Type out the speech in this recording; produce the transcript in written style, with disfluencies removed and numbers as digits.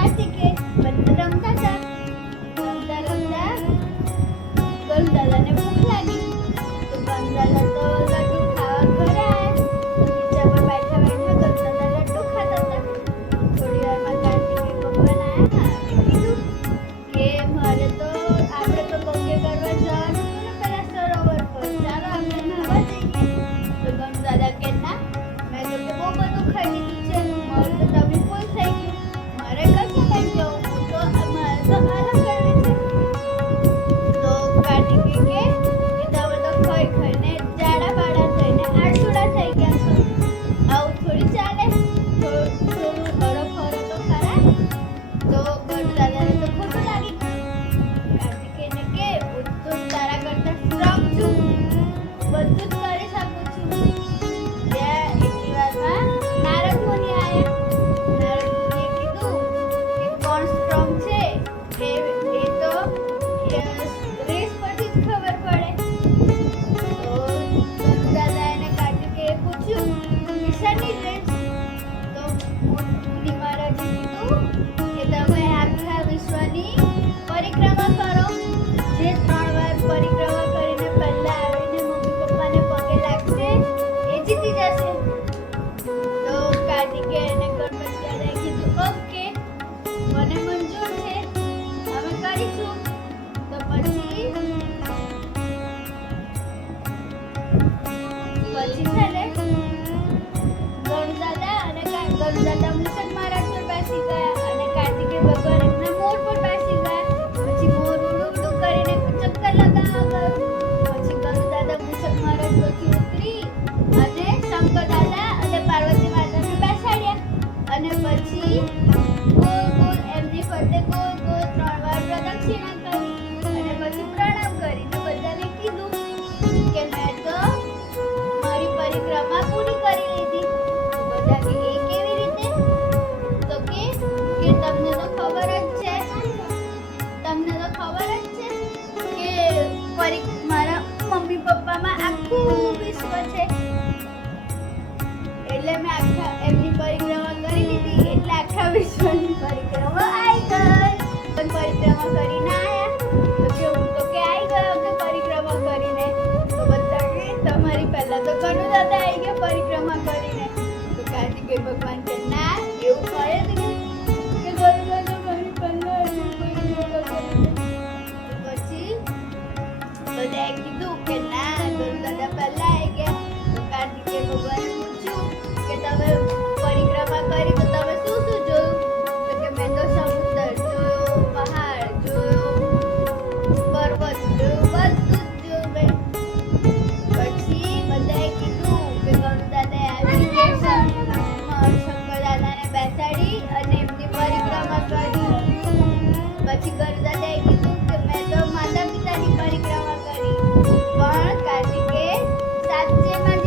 કાર્તિકે બધા રમતા હતા. રમતા રમતા ગણદાદાને ભૂખ લાગી તો ગણદાદા તો લડ્ડુ ખાવા ઘરે આવ્યા. તો નીચે પર બેઠા બેઠા ગણદાદા લડ્ડુ ખાતા હતા. થોડી વારમાં કાર્તિકે ભગવાન આવ્યા અને કીધું કે મારે તો આપણે તો ગંગે કરવા જવાનું હતું ને પેલા સરોવર પર, ચાલો આપણે નહાવા જઈએ. તો ગણદાદા કે ના, મેં તો બહુ બધું ખાઈ લીધું છે, મારું તો ટમી ફૂલ થઈ ગયું, મારે કશું નહીં જવું, હું તો મારે તો આરામ કરવી છે. તો કાર્તિકે કે તમે તો ખાઈ ખાઈને જાડા બાડા થઈને આળસુડા થઈ ગયા છો, આવું થોડી ચાલે, થોડું હરો ફરો તો ખરા. તો ગણદાદાને તો ખોટું લાગી ગયું. કાર્તિકેયને કે હું તો તારા કરતા સ્ટ્રોંગ છું, બધું જ કરી શકું છું. ત્યાં એટલી વારમાં નારદ મુનિ આવ્યા. નારદ મુનિએ કીધું કે કોણ સ્ટ્રોંગ છે એ તો રેસ પરથી જ ખબર પડે. તો ગણદાદા અને કાર્તિકેયે પૂછ્યું કે શાની રેસ? તો મુનિ મહારાજે કીધું કે તમે આખા વિશ્વની પરિક્રમા કરો, જે 3 વાર પરિક્રમા કરીને પહેલા આવીને મમ્મી પપ્પાને પગે લાગશે એ જીતી જશે. તો કાર્તિકેય અને ગણપતિ દાદાએ કીધું ઓકે, મને મંજૂર છે, અમે કરીશું. તો પછી છે ને ગણદાદા અને ગણદાદા મુસલ મહારાજ પર બેસી ગયા અને કાર્તિકેય ભગવાન એમના મોર પર બેસી ગયા. પછી મોર ઉડું ઉડું કરીને ચક્કર લગાવવા ગયો. પછી ગણદાદા મુસલ મહારાજ પરથી ઉતરી અને શંકર દાદા અને પાર્વતી માતાને બેસાડ્યા અને પછી ગોળ ગોળ એમની ફરતે ગોળ ગોળ 3 વાર પ્રદક્ષિણા કરી અને પછી પ્રણામ કરીને બધાને કીધું કે મેં તો મારી પરિક્રમા પૂરી કરી લીધી. તો બધા કે એ કેવી રીતે? તો કે તમને તો ખબર જ છે, કે મારા મમ્મી પપ્પામાં આખું વિશ્વ છે, એટલે મેં આખા એમની પરિક્રમા કરી લીધી, એટલે આખા વિશ્વની પરિક્રમા આવી ગઈ. પણ પરિક્રમા કરીને આયા તો કે હું તો કે આવી ગયો કે પરિક્રમા કરીને. તો બધા કે તમારી પહેલા તો ગણદાદા આવી ગયા પરિક્રમા કરીને. તો કાર્તિકેય ભગવાન કે ના, એવું કરે જ નહીં કે ગણદાદા મારી પહેલા આવી પરિક્રમા કરીને. તો પછી બધાએ કીધું કે ના, ગણદાદા પહેલા આવી ગયા. તો કાર્તિકેય ભગવાને પૂછ્યું કે તમે પરિક્રમા કરી તો તમે શું શું જોયું? તો કે મેં તો સમુદ્ર જોયો, પહાડ જોયો, પર્વત જોયો, બધું જ જોયું મેં. પછી બધાએ કીધું કે ગણદાદાએ આવી ગયા શંકર દાદાને બેસાડી અને એમની પરિક્રમા કરી. પછી ગણદાદાએ કીધું કે મેં તો માતા પિતાની પરિક્રમા કરી. પણ કાર્તિકેય સાચેમાં